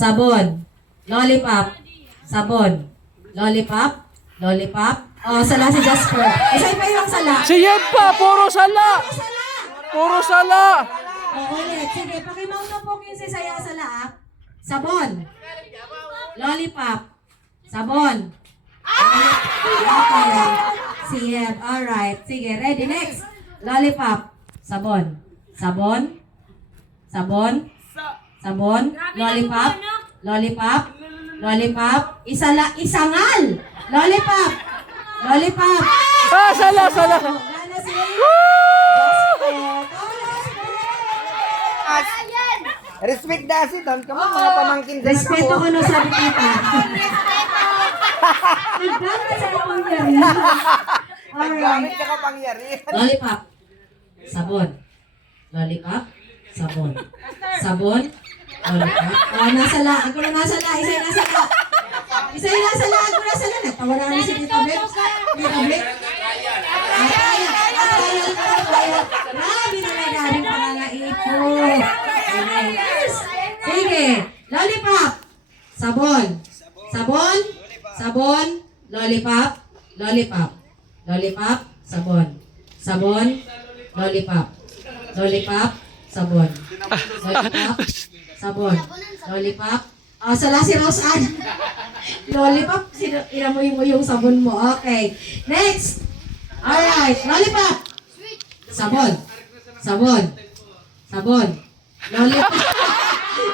Sabon. Lollipop. Sabon. Lollipop. Lollipop. Oh, sala si Jasper. Isa pa yung sala. Si Yed pa, puro sala. Puro sala. Oh, ulit. Sige, pakimauna po yung sisaya sala ah. Sabon. Lollipop. Sabon. Okay. Si Yed. Alright. Sige, ready. Next. Lollipop. Sabon. Sabon. Sabon. Sabon. Lollipop. Lollipop. Lollipop. Isangal. Lollipop. Lollipop. Ah, sala, sala. Gana si Respect dasi doon. Kamu mga pamangkin din respeto ko no sabi tita. Nagdama sa pangyari. Alright. Gamit ka kapangyarihan. Lollipop. Sabon. Lollipop. Sabon. Sabon. Lollipop. Oh, nasa la. Ako na nasa la. Isa yung nasa la. Isa yung nasa la. Ako nasa la. Nagtawaran na si Tita Bek. Tita Bek. Ataya. Grabe na may galing pangangaito. Sige. Lollipop. Sabon. Sabon. Sabon. Lollipop. Lollipop. Lollipop. Sabon. Sabon. Lollipop. Lollipop. Sabon. Lollipop. Sabon. Lollipop. Oh, sala si Roseanne. Lollipop. Inamoy mo yung sabon mo. Okay. Next. Alright. Lollipop. Sabon. Sabon. Sabon. Lollipop.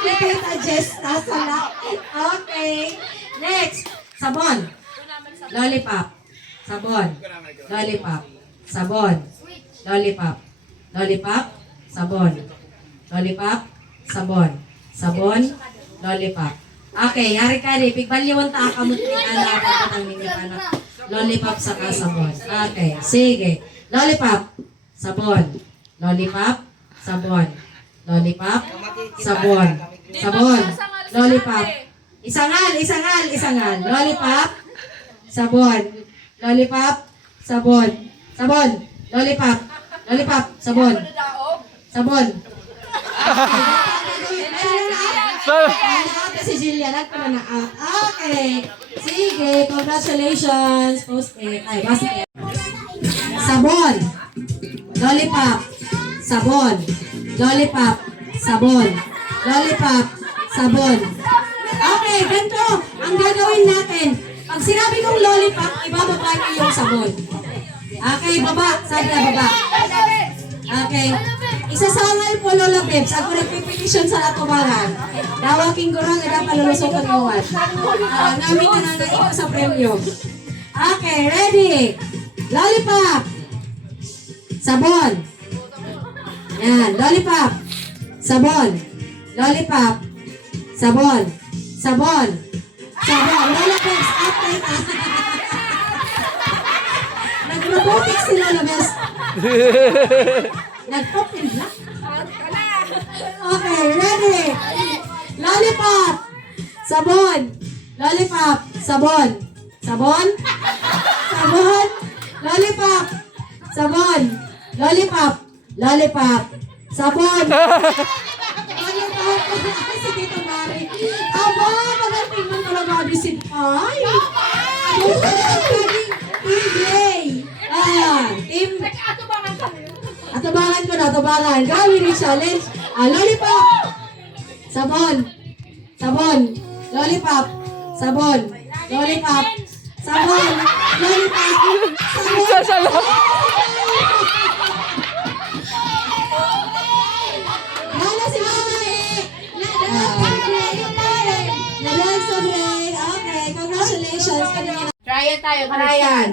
Kita Jess. Nasala. Okay. Next. Sabon. Lollipop. Sabon. Lollipop. Sabon. Lollipop. Lollipop. Sabon. Lollipop. Sabon. Sabon. Lollipop. Okay, yari ka rin. Pigbalyawan ta akamot ni anak at ang ninyo anak. Lollipop saka sabon. Okay, sige. Lollipop. Sabon. Lollipop. Sabon. Lollipop. Sabon. Sabon. Lollipop. Isangal, isangal, isangal. Lollipop. Sabon. Lollipop. Sabon. Sabon. Lollipop. Lollipop. Sabon. Sabon. Si Jillian, nagpala na out. Okay. Sige, congratulations. Post it. Ay, basket. Sabon. Lollipop. Sabon. Lollipop. Sabon. Lollipop. Sabon. Okay, ganito. Ang gagawin natin. Pag sinabi kong lollipop, ibababa niyo yung sabon. Okay, baba. Sabi na baba. Okay. Isasangal po Lola Bebs. Ako nagpipetisyon sa atubaran. Dawaking gurang na palulusok ang iwan. Namin na nangain sa premyo. Okay, ready. Lollipop. Sabon. Yan, lollipop. Sabon. Lollipop. Sabon. Sabon. Sabon. Lola Bebs, update. Nag-robotics si Lola Bebs. Nag-open na. Okay, ready. Lollipop. Sabon. Lollipop. Sabon. Sabon. Sabon. Lollipop. Sabon. Lollipop. Lollipop. Sabon. Lollipop. Si Tito Mari. Aba, magaling mo talaga disin. Ay. Team. Atubangan ko na, atubangan. Gawin ni challenge. Lollipop. Sabon. Sabon. Lollipop. Sabon. Lollipop. Sabon. Lollipop. Sabon. Wala si Mama eh. Nalang sobre. Okay, congratulations. Ryan tayo. Ryan.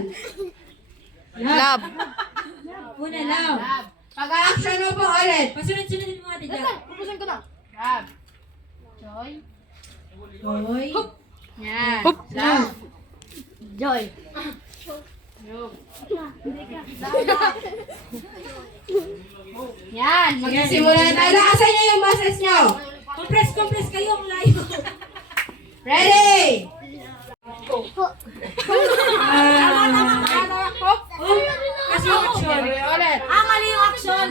Love. Una lang. Pag-action mo po ulit. Pasunod-sunodin mo natin dyan. Pupusin ko na. Grab. Joy. Joy. Yan. Hup. Love. Joy. Yan. Magsimula na tayo. Lakasan niyo yung muscles niyo. Compress kayo ang layo. Ready? Kasi action. Ulit. Mali yung action.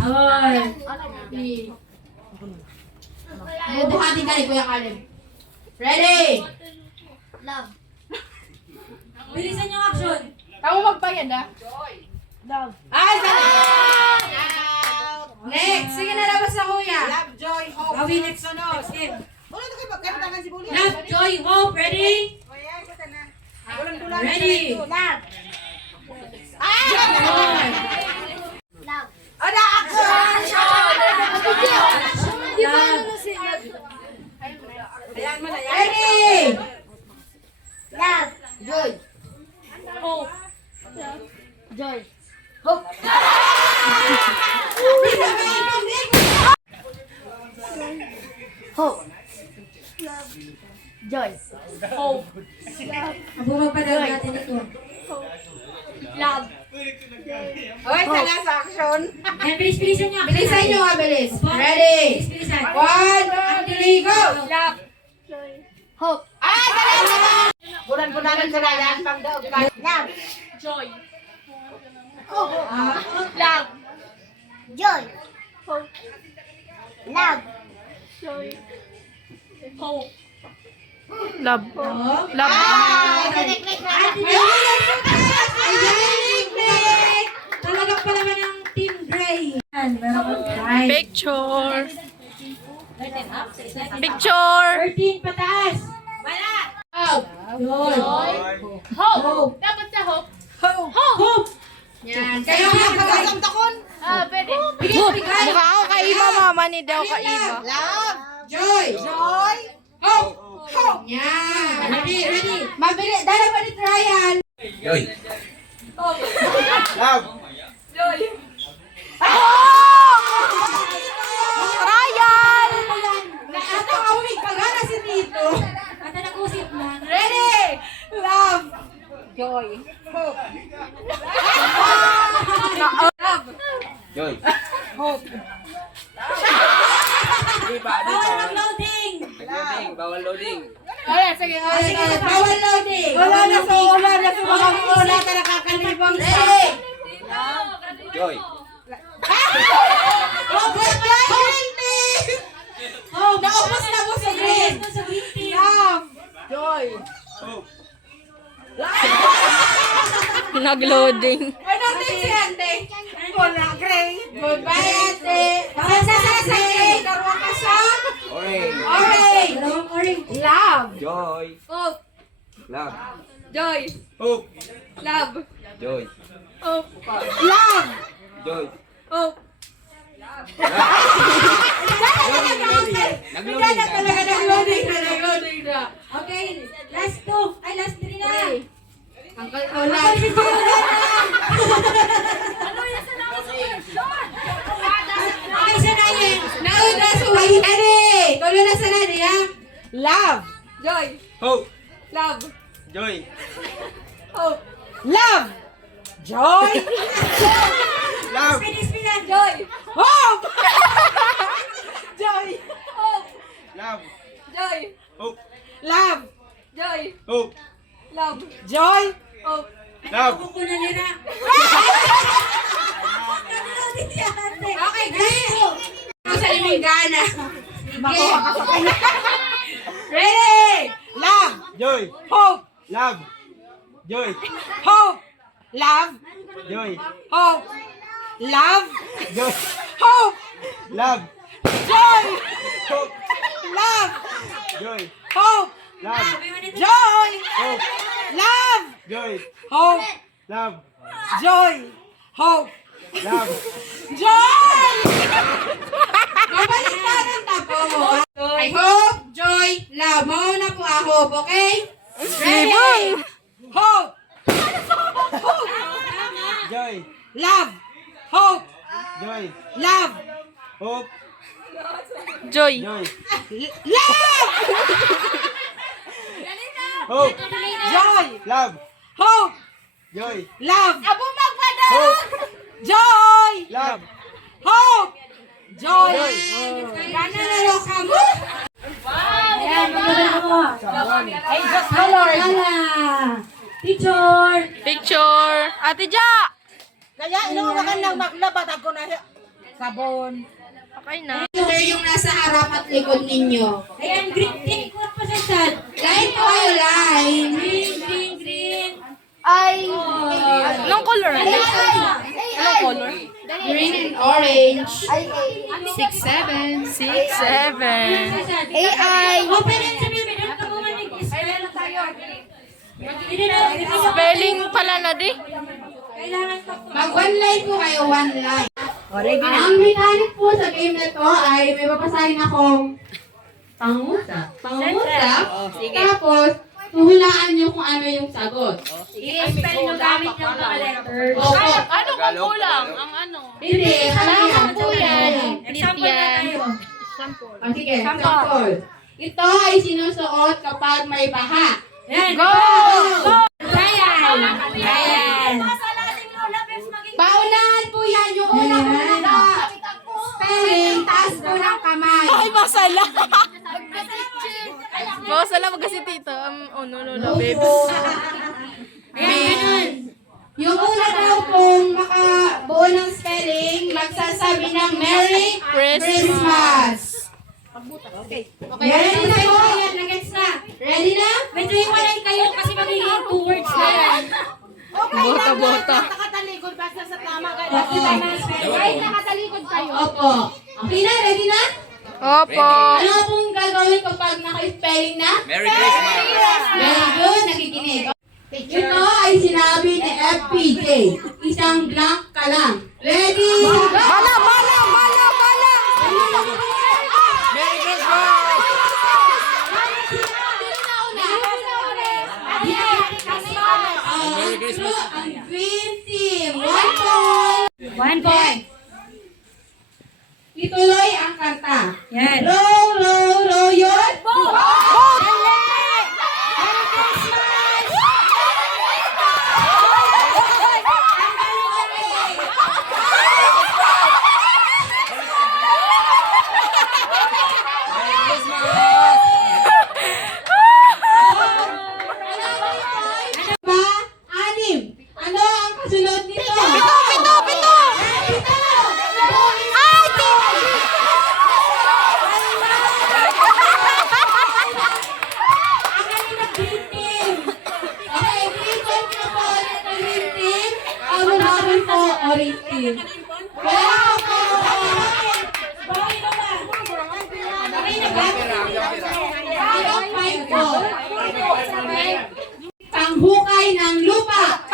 Ay. Bubuhatin ka ni Kuya Kaleb. Ready? Love. Bilisan yung action. Kamu magbayad ah. Love. Ay, salat! Next, sige na labas na kuya. Love, joy, hope. Gawi next game. Wala na kayo magkatatangan si Bully. Love, joy, hope. Ready? Walang dulang. Ready? Love. Joy. Love. Ada, action! Love. Ayan mo na yan. Ready? Love. Joy. Hope. Joy. Hope. Joy. Abumag pa daw natin ito. Love. Oy, sa last action. Ayan, bilis-bilisan nyo. Bilisan nyo nga, bilis. Opo. Ready? Bilis-bilisan. 1, 2, 3, go! Love. Hope. Ay, salat! Bulan-bulanan sa lalaan pang daog ka. Love. Joy. Love. Joy. Hope. Love. Joy. Hope. Love. Hope. Love. Talaga pala man ang Team Gray. Yan, meron kong try. Picture. Picture. 13 pataas. Hope. Joy. Hope. Dapat sa hope. Hope. Yan. Kayo Kayo nga nga, kagasang takon. pwede. Bigay. Mukha ako kaiba, mama ni daw kaiba. Love, Joy. joy, Hope. Hope. Yan. Ready? Mabili. Dala pa ni Ryan. Joy. Love. Ryan! Ito, awig. Pagana si Tito. At nag-usip na. Ready? Love. joy, hope. Joy. Bawal mag-loading. Bawal loading. Ulit, sige. Ulit. Bawal loading. Wala na sa mga mula ka nakakalibang sa. Ready? Joy. Oh, green team! Hope. Naubos na mo sa green. Sa green team. Love, joy. Nag-loading. Anong team si Ante? Wala, gray. Goodbye, Ante. Sa Karuha ka sa Orange. orange. Dalawang orange. Love, Joy. hope, Love. joy, Hope. love, Joy. hope. Love, Joy. hope. Nag-loading. Talaga nag-loading na, nag-loading na. Okay, last two. Ay, last three na. Uncle Olan. Okay, isa na yun. Nauna sa way. Ade! Tulo na sa nani, ha? Love, joy, Hope. love, Joy. hope. Love, joy, Love. Bilis-bilan. joy, hope. Joy, hope, Love. joy, Hope. love, joy, Hope. love, joy, hope. Love. Kuko na nila. Nag-loading si ate. Okay, green. Ako sa limang gana. Sige. Ready? Love, Joy. hope, Love. Joy. hope, love, Joy. hope, love, Joy. hope, Love. joy, Hope. love, Joy. hope, Love. joy, Hope. love, Joy. hope, Love. joy, hope, Love. joy. Mabalik na ng tapo mo. I hope, joy, love. Mauna po ang hope, okay? Ready? Hope, Joy. love, hope, Joy. love, Hope. Joy. Joy. love, Hope. joy, Love. hope, Joy. love, Abo magpadala! Hope. joy, Love. hope, joy. Gana na lo ka mo? Ayan, magdala mo. Ay, just color. Wala. Picture. Picture. Ate Ja! Kaya inuwakan ng maglabat ako na sabon. Okay na. Sir, yung nasa harap at likod ninyo. Ayan, green ko pa sa sad. Line po kayo, line. Green. Ay. Anong color? Anong color? Green and orange. 6, 7. 6, 7. AI. Open and sabi, meron ka mo mag-spell tayo. Spelling pala na di. Kailangan ko. Mag one line po kayo, one line. Ang mechanic po sa game na to ay may papasahin akong pangusap. Tapos, tuhulaan nyo kung ano yung sagot. I-spell nyo gamit yung mga letters. Opo. Ano kung kulang? Ang ano? Hindi, kaya po yan. Example na tayo. Sige, sample. Ito ay sinusuot kapag may baha. Yan. Go! Ryan. Paunahan po yan, yung unang una. Spelling, taas po ng kamay. Ay, masala. Masala mo kasi tito. Oh, no, babes. Ayan. Yung una daw pong makabuo ng spelling, magsasabi ng Merry Christmas. Okay, ready na po? Ayan, nag-gets na. Ready na? Medyo iwalay kayo kasi magiging 2 words na yan. Bota. Nakatalikod basta sa tama kayo. Ay, nakatalikod kayo. Opo. Okay na? Ready na? Opo. Ano pong gagawin kapag naka-spelling na? Merry Christmas! Very good, nakikinig. Ito ay sinabi ni FPJ. Isang blank ka lang. Ready? Bala! Merry Christmas! Merry Christmas! Ang green team. 1 point. 1 point. Ituloy ang kanta. Yan. Row, yun. Ba? 6. Ano ang kasunod nito? Pito! Okay, green team na po ulit ng green team. Ang namin po, orange team. Wala po. Five po. Panghukay ng lupa.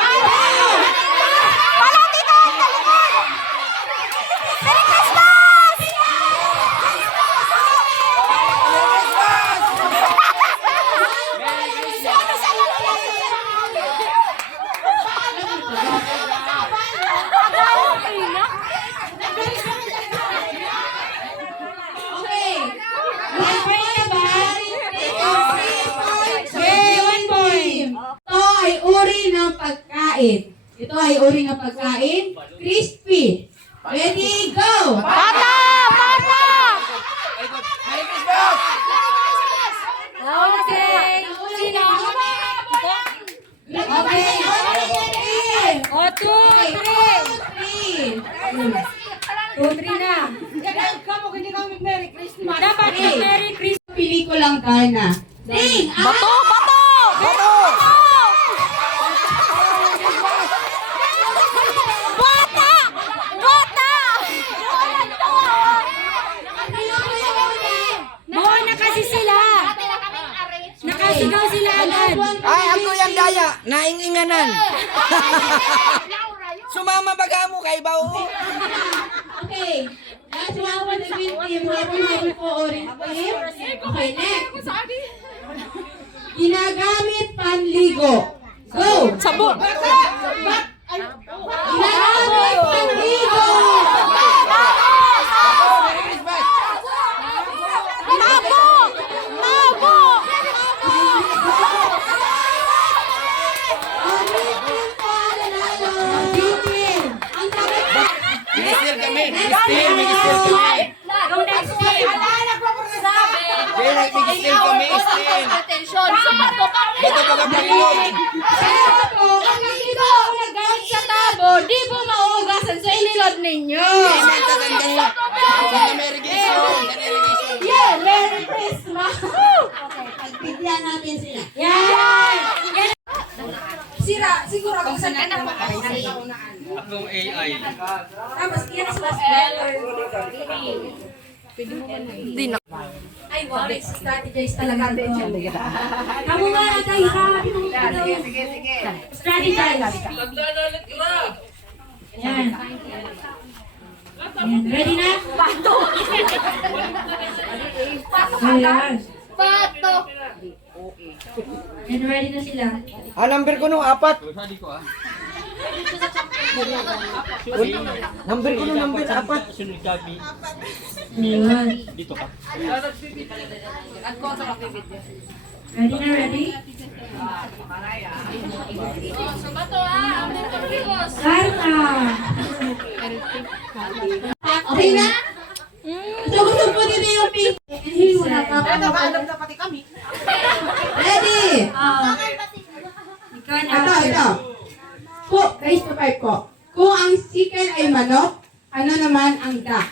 Okay. 1 point na ba? Okay, 1 point. Ito ay uri ng pagkain. Ito ay uri ng pagkain. Crispy. Ready, go! Bata! Merry Christmas! Okay. Sino? Okay. O, 2, 3 na. Dapat yung Merry Christmas. Pelikulang Darna. Ding! Bato! Buo na kasi sila. Nakasigaw sila agad. Ay, ang kuyang daya, nainginganan. Sumama baga mo kay Bao. Okay. Last one for the green team. Habol po orange team. Okay, next. Ginagamit panligo. Go! Sabon! Ginagamit panligo! Mag-steal kami! Mag-steal! Go next team. Mag-steal kami! Steal! Atensyon, sumato ka rin. Bato pa ka panginoon! Kaya po, ang hindi ko nagamit sa tabo, di po mauuga ninyo. Amen sa Santa Mary Gisong. Yeah, Merry Christmas! Okay, pagbigyan natin sila. Yan! Siguro kung saan ka na Akong AI. Tapos yan is last letter. Ay, wow. Strategize talaga ito. Kamu nga, tayo ka. Sige. Strategize. Yan. Yan. Ready na? Ayan. And ready na sila. Number ko nung 4. Number ko nung number 4. Ayan. Ready na, ready? Karta! Okay na? Gusto po nila yung pink. Hindi mo na Alam na pati kami. Ready? Ikaw na. Ito. Raise to 5 po. Kung ang chicken ay manok, ano naman ang duck?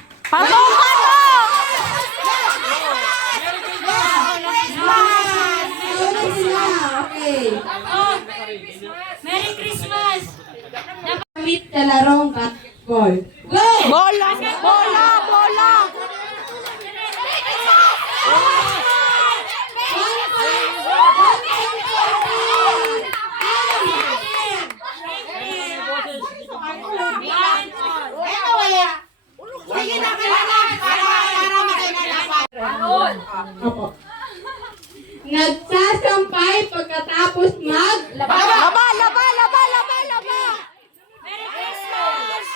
Okay. Merry Christmas! Gamit sa larong basketball. Go! Bola! Bola! Bola! Sige na, para makailangan. Opo. Nagsasampay pagkatapos mag... Laba! Laba! Laba! Laba! Laba! Merry Christmas!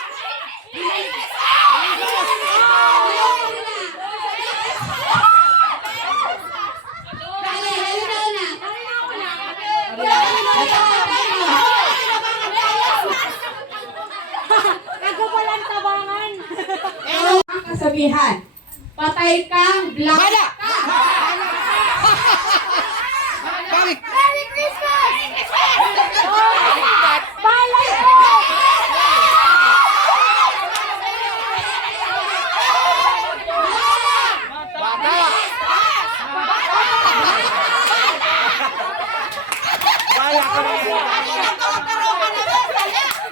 Nagpapalang tabangan. Ang kasabihan, patay kang black ka. Merry Christmas! Palay ko!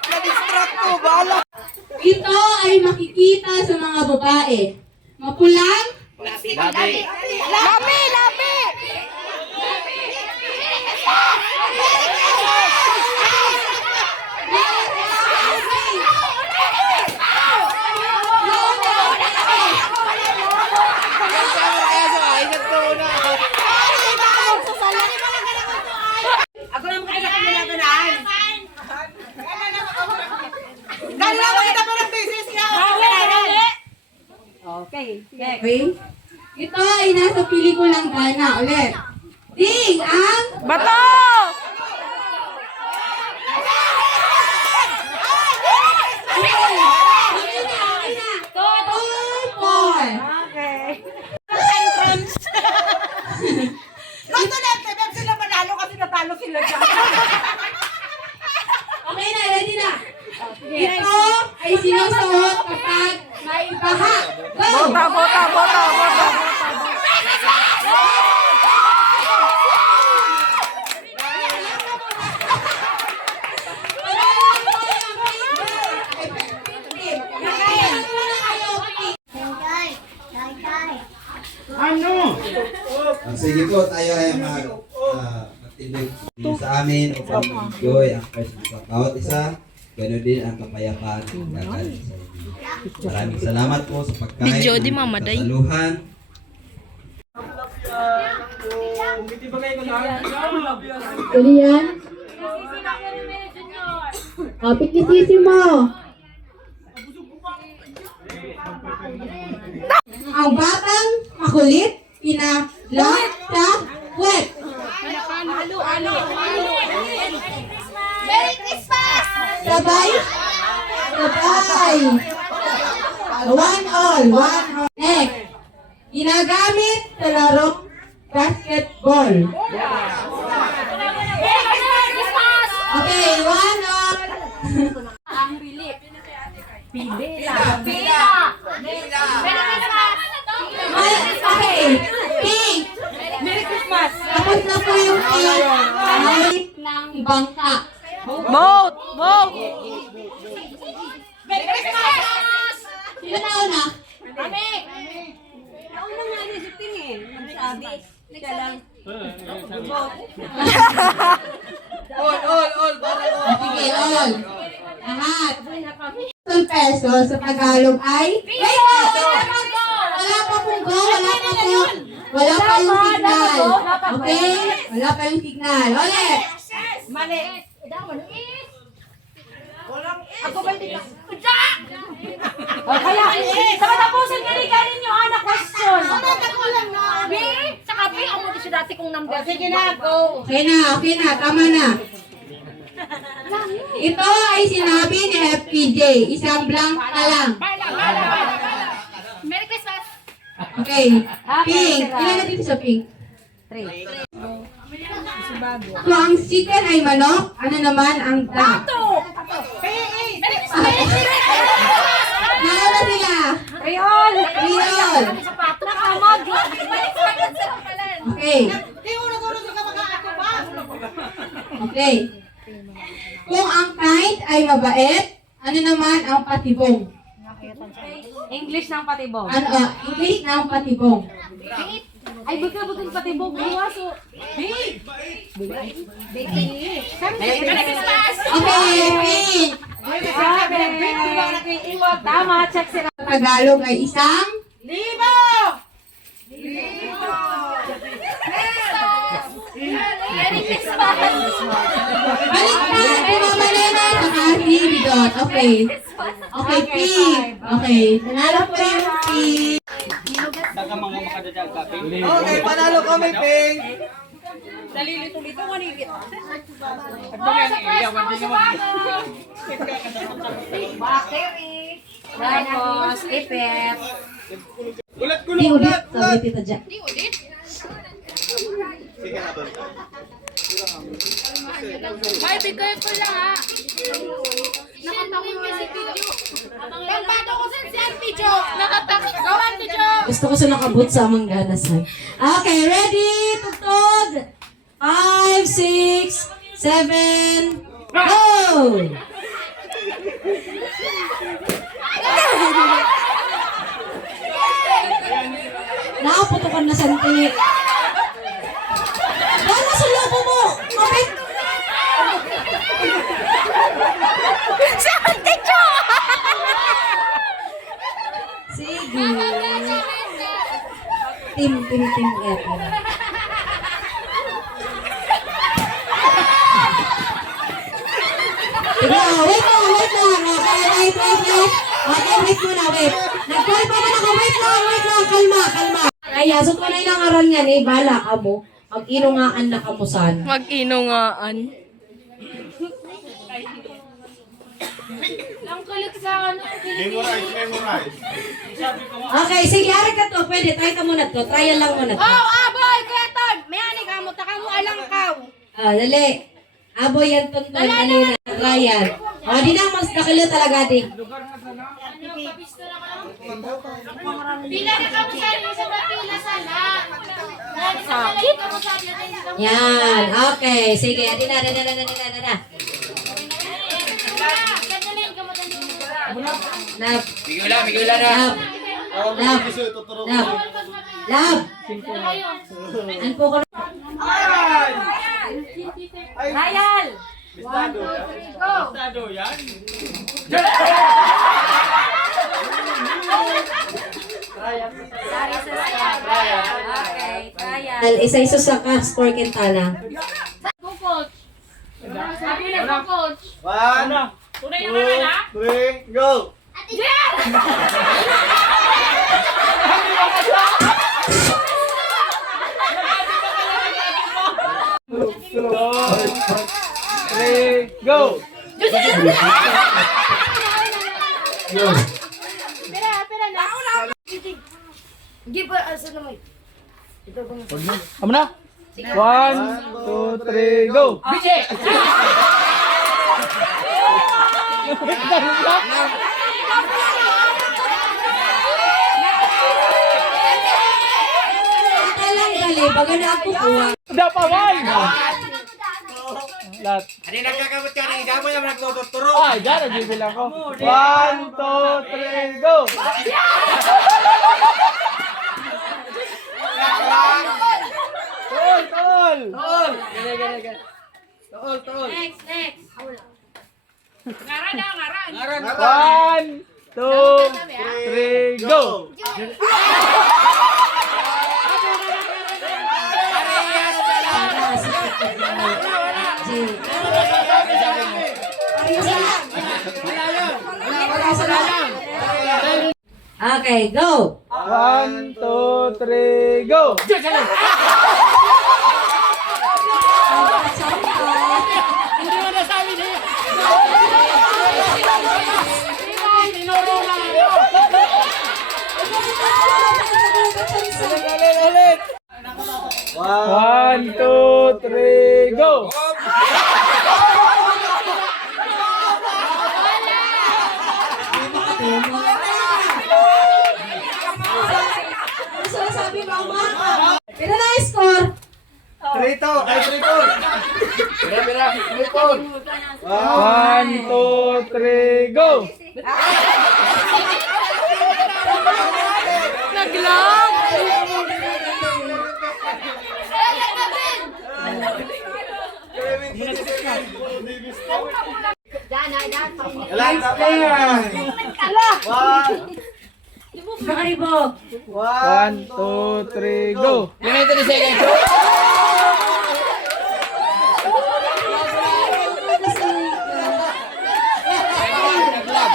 Na-distract ko, bahala. Ito ay makikita sa mga babae. Mapulang, Labi! Labi! Ako lang kaya kailangan. Dala ko kita pa ng business niya. Okay. okay? Ito ay nasa pelikulang Gana. Ulit. Ding ang... Bato! Tupol! Gusto na, kaya sila manalo kasi natalo sila dyan. Okay na, ready na. Ito ay sinusuot kapag may baha. Go! Bota! Bota! Bota! Bota! Sige po, tayo ay magtindig sa amin upang mag-enjoy ang Christmas sa bawat isa. Ganoon din ang kapayapaan ng gagaling sa inyo. Maraming salamat po sa pagkain ng kasaluhan. Ano yan? Kapit ni sisi mo. Ang batang makulit, pinalot sa puwet. Merry Christmas! Sabay? Sabay. One all. Next. Ginagamit sa larong basketball. Okay, one all. Okay. Pink. Merry Christmas! Tapos na po yung pink. Ay, ng bangka. Vote! Vote! Merry Christmas! Sino na una? Kami! Nauna nga ni si Ting eh. Magsabi. Siya lang. All, para all. Sige, all. Lahat. 1 peso sa Tagalog ay... Wait po! Wala pa pong go. Wala pa yung signal. Okay? Wala pa yung signal. Ulit. Mali. Ako ba hindi ka? Kaya, sa katapusan nga ni galing yung anak question. B, sa kape, ako mo siya dati kong number. Sige na, go. Okay na. Tama na. Ito ay sinabi ni FPJ. Isang blank ka lang. Merry Christmas! Okay. Pink. Ilan na dito sa pink? 3. Kung ang chicken ay manok, ano naman ang duck? Merry Christmas! Nalala sila. Riol. Riol. Nakamag! Okay. Okay. Kung ang kite ay mabait, ano naman ang patibong? English ng patibong. Ano, English ng patibong. Ay, baga-bagang patibong. Buwaso. Merry Christmas! Okay, pink. Tama, check sila. Sa Tagalog ay isang Libo! Merry Christmas! baliktad. Pinamali na sa kasi bidot. Okay. Okay, pink. Okay. Nanalo po yung pink. Okay, panalo kami, Ping. Nalilito-lito, manigit. Tapos, ipet. Di ulit. Sabi tita Jack. May bigay ko lang ha. Nakatakot kasi video. Tampado ko sa video. Nakatakot. Gawan video. Gusto ko sa nakabot sa amang ganasan. Okay, ready? Tutod! 5, 6, 7, go! Nakaputokan na santi. Dala sa lobo mo! Kapit! Sige. Team F. Wait lang. Okay, wait. Okay, wait muna, wait. Nag-call pa man ako, wait lang. Kalma. Kaya, so tunay ng aral yan, bala ka mo. Mag-inungaan na kamusan. Mag-inungaan. Ang kulit sa ano. Memorize. Okay, sige, aray ka to. Pwede, try ka muna to. Trial lang muna to. Aboy, Keton! May ani ka mo, taka mo alang kaw. Dali. Aboy yan tonton. Kanina. Trial. Di na, mas nakilo talaga, di. Pila na kamo sa inyo sa pila sala. Yan. Okay, sige. Di na. Love. Miguel na. Love. Ano po ko? Rayal! 1, 2, 3, go! Okay, Rayal. Isa-isa sa score Quintana. Go, coach. Sabi na go, coach. 1, 2, 3, go! Go! Amo na? 1, 2, 3, go! baga na ako kuha. Dapawan! Lahat. Ano nagkakamot ka rin? Ikaw mo yung nagtuturo. Ay, dyan, nagbibilang ko. 1, 2, 3, go! Tol, tol! Tol! Tol, tol. Next. Ngaran na, ngaran. 1, 2, 3, go! Okay, go! 1, 2, 3, go! Ulit! 1, 2, 3, go! Ano sinasabi mo, Ama? Pila na yung score? 3-2. Ay, 3-4. Pira. 3-4. 1, 2, 3, go! Last player. Karibo. 1, 2, 3, go!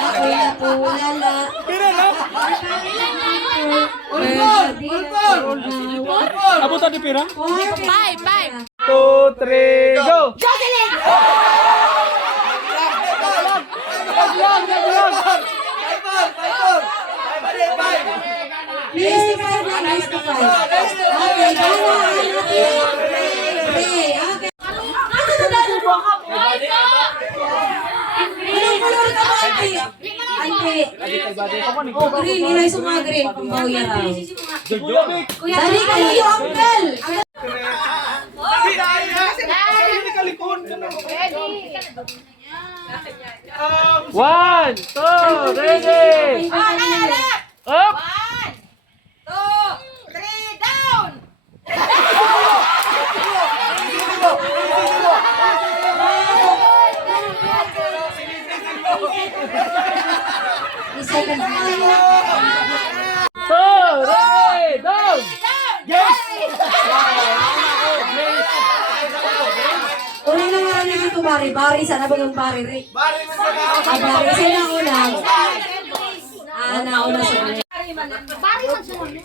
Ako na po lala. Abutan di pira? 5. 2, 3, go! Please, 5 na, please, 5. Okay, gana. Okay. Anong color ka ba, Ante? Ante. Oh, green. Ilay sa mga green. Pambawya raw. Dali kayo, uncle. One, two, ready! Up! Second. Two, ready, down! Yes! Uli na nga rin ito, Bari. Bari, sana ba yung Bari, Rick? Bari, sa'yo na una. Nauna sa ulit.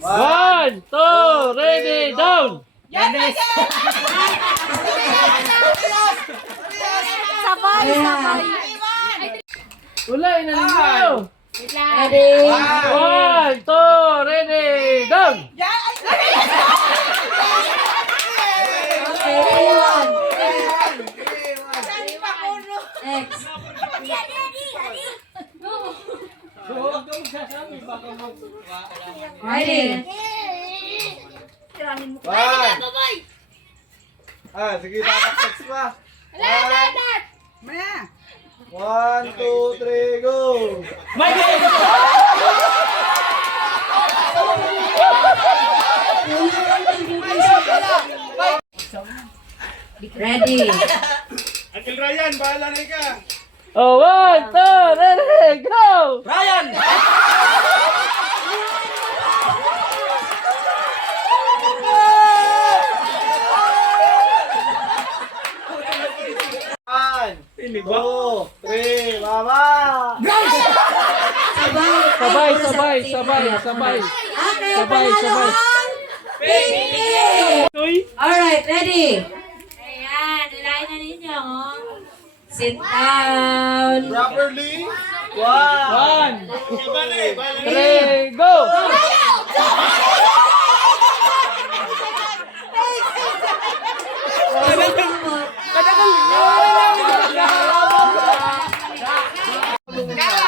One, two, ready, down! Ayan. Wala, inalim kayo! Ready? One, two, ready, down! Okay, 3-1. Next. Ready? Sige, tatak pa. 1, 2, 3, go! Ready? Uncle Ryan, bahala na ka. Oh, one, two, ready, go! One, 2, 3, baba! Sabay. Okay, Sabay. pangalawang Pinky! Alright, ready? Ayan, nalain na ninyo. Sit down. Properly. One, Bale. 3, go!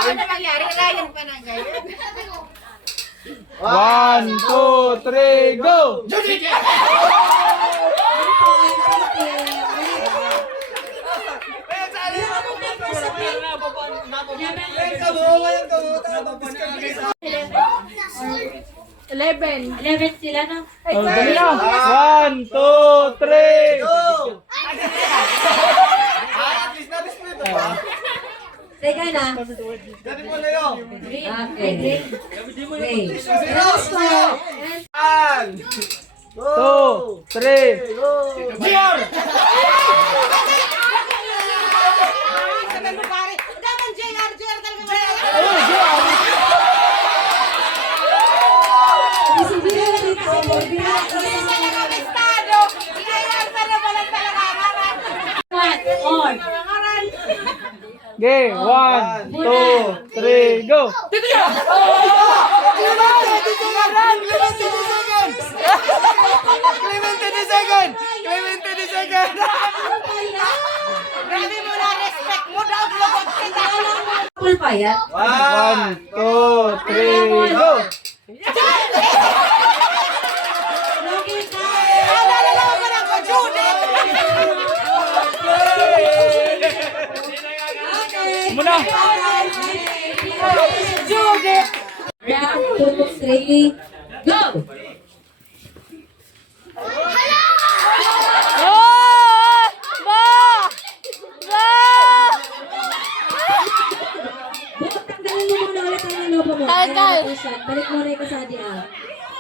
Ano nangyari? Ryan pa na ngayon. 1, 2, 3, go! Eleven sila na. Oh, dali na. 1, 2, 3, go! Teka na. Okay. Okay. Last ko. 2, 3, On. Okay, 1, 2, 3, go! Full pa yan? 1, 2, 3, go! Muna! Round 2, 3, go! Tanggalin mo muna ulit ang lobo mo. Balik muna yung kasadi ah.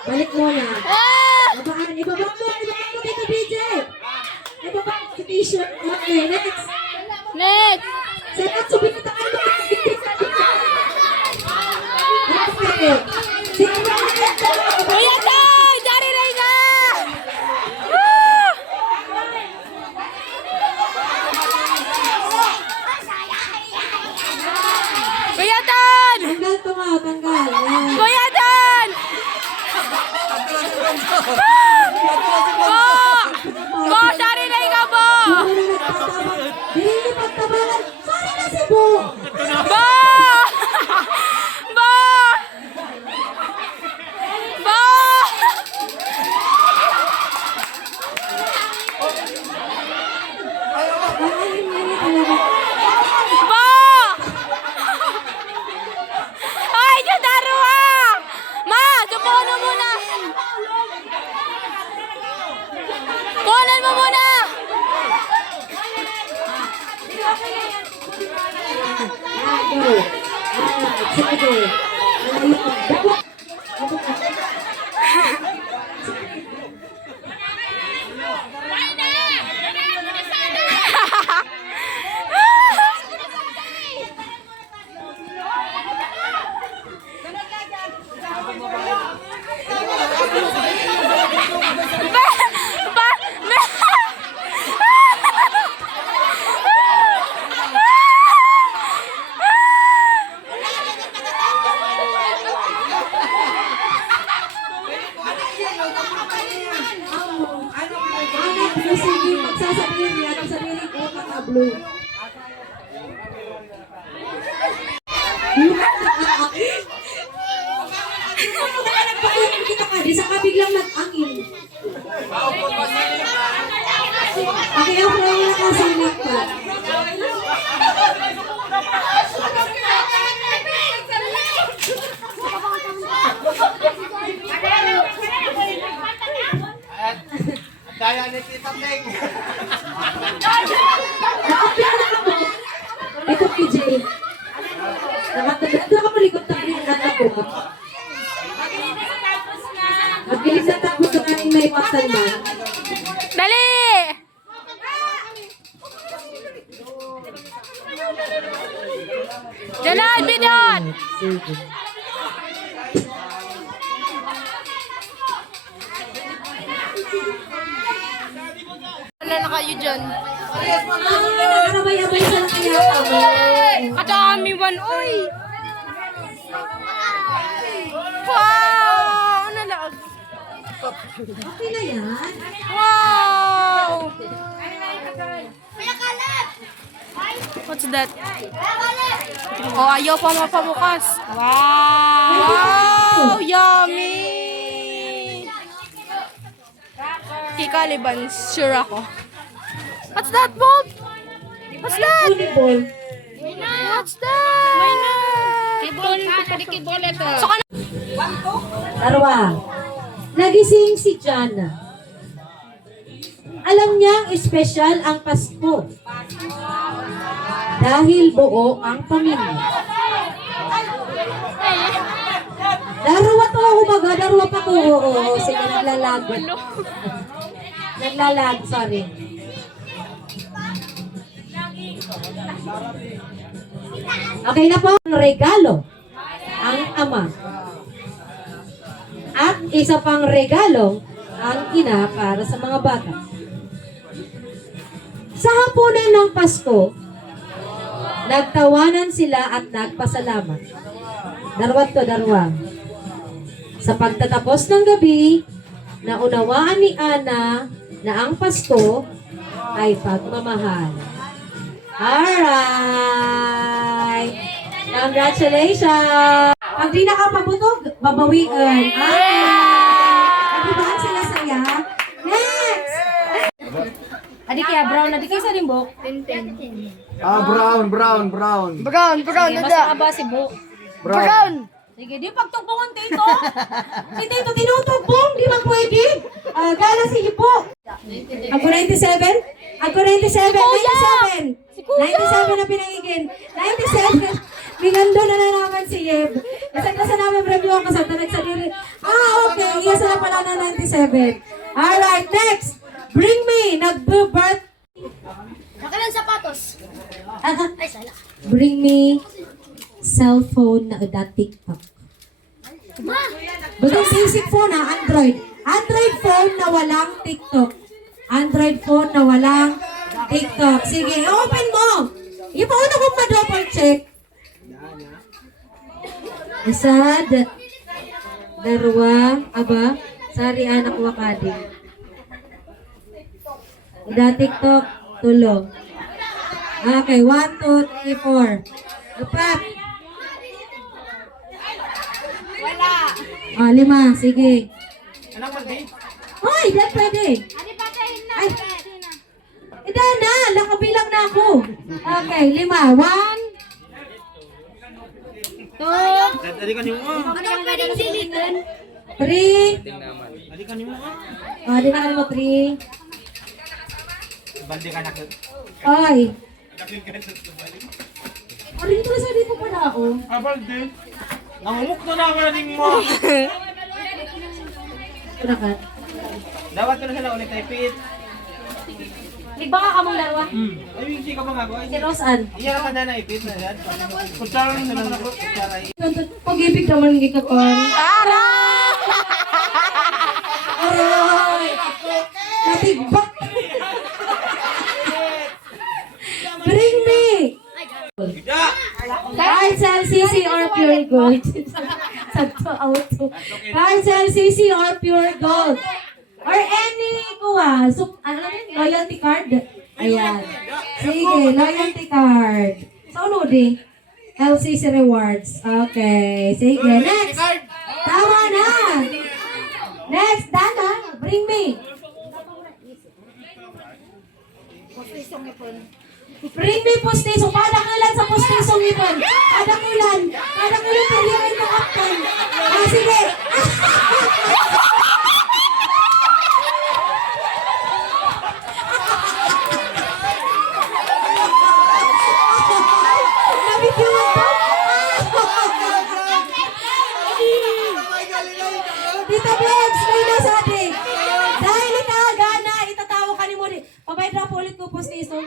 Balik muna. Ibabak mo dito, BJ. Ibabak sa t-shirt. Okay, next. Next, subinatakan mo. Okay. Sige mo na. Tanggal to nga, tanggal. Yan. Dili pagtabangan. Sorry na si Bo. Sige, magsasabihin niya. Sabihin ko, blue. Isa ka biglang nag-angin. Okay, ako lang nakasilip pa. Daya ni Tita Meg. Ito, PJ. Nakatagad ako malikot na rin ako. Magbilis na tapos na kanin may pasan ba? Dali! Jangan bidon! Wala na kayo dyan. Nakakabay-abay sa kanya kami. Kadami one, oy! Wow! Ano lang? Okay na yan. Wow! What's that? Oh, ayaw pa mapabukas. Wow! Wow, yummy! Kikaliban, sure ako. What's that, Bob? What's that? Volleyball. What's that? Kibol ka, kibol ito. So, Darwa. Nagising si Jana. Alam niyang espesyal ang Pasko. Dahil buo ang pamilya. Darwa to ako baga, darwa pa ko. Oo, sige, naglalag. Naglalag, sorry. Okay na po, regalo ang ama. At isa pang regalo ang ina para sa mga bata. Sa hapunan ng Pasko, nagtawanan sila at nagpasalamat. Darwa to, darwa. Sa pagtatapos ng gabi, naunawaan ni Ana na ang Pasko ay pagmamahal. Alright! Congratulations! Pag di nakapabutog, babawian. Nagbibaan sila saya. Next! Adi kaya brown, adi kaya sa limbok. Brown. brown, Basta ka ba si Bo? brown. Sige, di pagtugbongan Tito. Si Tito tinutugbong, di ba pwede? Gala si Ipo. Ako 97? Ako 97, 97. 97 na pinangigin. 97. Bingando na naman si Yeb. Nasa namin review ang kasata. Nagsadiri. Okay. Iya sila pala na 97. Alright, next. Bring me. Nag-birth. Nakalang sapatos. Ay, sala. Bring me cellphone na TikTok. Bagong basic phone ha, Android. Android phone na walang TikTok. Android phone na walang TikTok. Sige, open mo. Ipauna ko ma-double check. Isa, darwa, aba, sari anak wakadi. Da TikTok, tulo. Okay, 1, 2, 3, 4. Apat. Wala. 5, sige. Hoy, dan pwede. Ano pa tayo na? Ay, ida na, nakabilang na ako. Okay, 5. 1, Ano pwedeng silitan? 3. Di na mo 3. Oy. Arin ko sa dito pa na ako. Nangumuk na naman din mo. Kuna ka. Dapat ko na sila ulit type it. Nagbaka ka mong dalawa. Ay, hindi ka bang ako? Si Rosan. Iya ka na ipit na yan. Kutsara na naman ako. Kutsara. Pag-ibig naman hindi ka pa. Tara! Aray! Natigbak! Bring me! Parcel, CC or pure gold? Sakto, auto. Parcel, CC or pure gold? Or any kuha. Loyalty card? Ayan. Sige, loyalty card. Sa uno di? LCC Rewards. Okay. Sige, next. Tama na. Next, Dana. Bring me. Bring me postiso. Padakulan sa postisong ipon. Padakulan. Padakulan kailangan mo kaptan. Sige. Nabigyan ko. Tita Vlogs, may nasa atin. Dahil ikagana, itatawa ka ni Mori. Pabayad na po ulit ko postiso.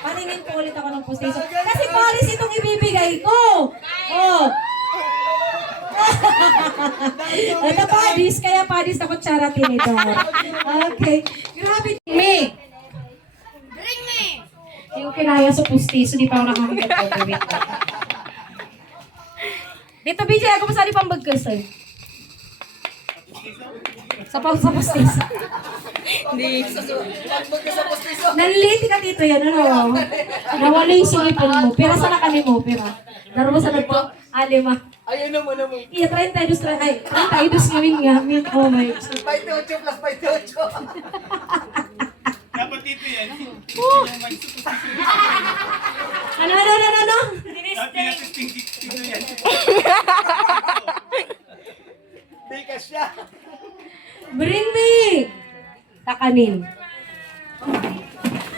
Patingin po ulit ako ng postiso. Kasi Paris itong ibibigay ko. Oh. Ito Padis, kaya Padis ako charity nito. Okay. Grabe. Me. Bring me! Hindi ko kinaya sa postiso, di pa ako nakakagat ko. Dito, BJ, ako pa sali pang bagkasan. Sa postiso. Hindi. Nanliti ka dito yan, ano? Nawala yung singipon mo. Pira sana kami mo, pira. Laro mo sa nagpo? 5. Ayun naman naman. Iya, 32 ngawin gamit. Oh my God. 28 plus 28. Dapat dito yan. Ano? Dapat pinasisting dito yan. Di ka siya. Bring me! Kakanin.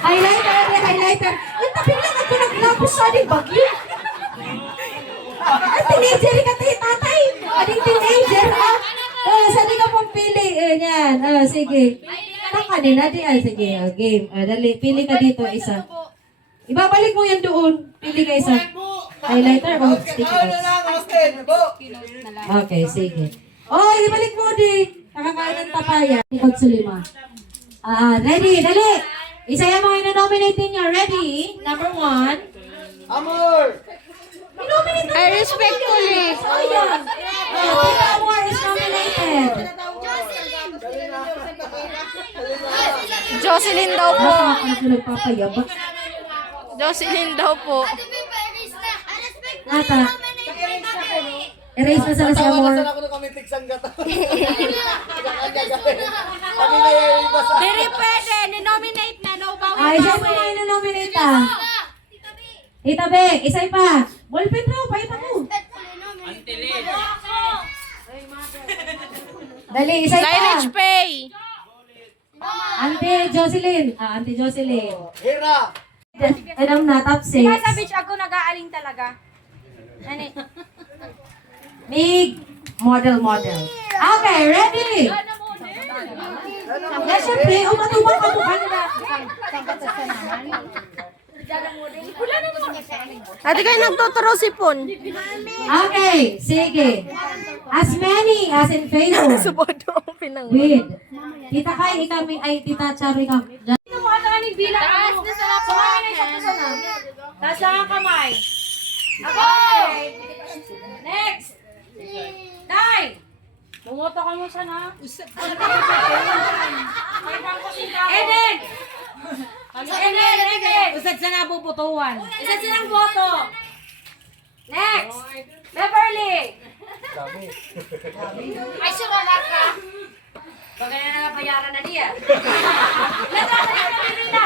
Highlighter. Uy, tabi lang ako naglapos sa ating bagyo. Ay, teenager ka tayo, tatay. Ading teenager, ha? Saan ka pong pili? Yan. Sige. Kakanin, sige. Game. Dali, pili ka dito, isa. Ibabalik mo yan doon. Pili ka isa. Highlighter o sticky notes? Okay, sige. Oh, ibalik mo di. Nakakain ng papaya. Ikot sulima. Ready, dali. Isa yung mga ina-nominate ninyo. Ready? Number 1. Amor! Nominate I respectfully. Oh, yan. Tita Amor is nominated. Jocelyn daw po. Baka ako na nagpapayabak. Jocelyn daw po. Nata. Erase na sana si Amor. Ako na kami tiksang gata. Kami na yung iba sa... Hindi pwede. Ni-nominate na. No Ay, isa mo mga ina-nominate ah. Tita Bek, isay pa. Ballpen raw, pakita mo. Dali, isay pa. Lineage pay. Auntie Jocelyn. Auntie Jocelyn. Hira! Alam na, top 6. Sa beach ako nag-aaling talaga. Ano? Big model. Okay, ready? Siyempre, umatubang ka mukha nila. Ate kayo nagtuturo si Pon. Okay, sige. As many as in favor. Subodo ang pinang. With. Tita Kai, ikami, ay tita Chari ka. Sino mo ata kanig bilang? Taas na sa lapo. Taas lang ang kamay. Ako! Next! Day! Bumoto ka mo sana. Eden! Eden! Usad sa nabubutuan. Usad silang boto. Next! Beverly! Ay, surala ka. Bagay na napayaran na niya. Nagkakaroon na nila.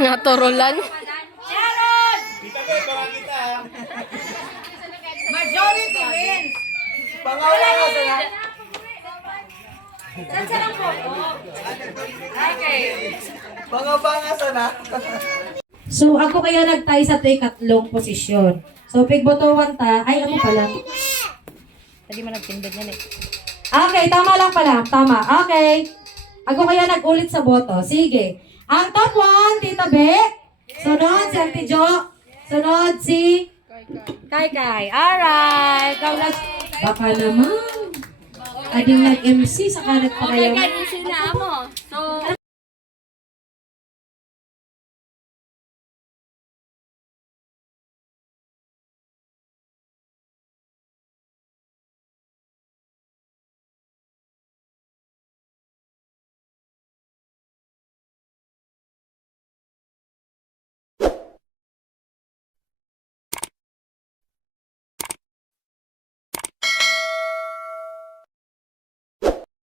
Naturulan. Sharon! Dito ba, baka kita ha. Majority wins. Pangalan ka sa na. Saan silang boto? Okay. Banga sa na. So, ako kaya nagtay sa to'y katlong posisyon. So, pigbotohan ta. Ay, ako pala. Hindi mo nagpindot yan eh. Okay, tama lang pala. Tama. Okay. Ako kaya nag-ulit sa boto. Sige. Ang top 1, Tita Be. Sunod si Auntie Jo. Sunod si Kai. Alright. Baka naman. Ading nag-MC sa karat pa kayo. Sina mo. So,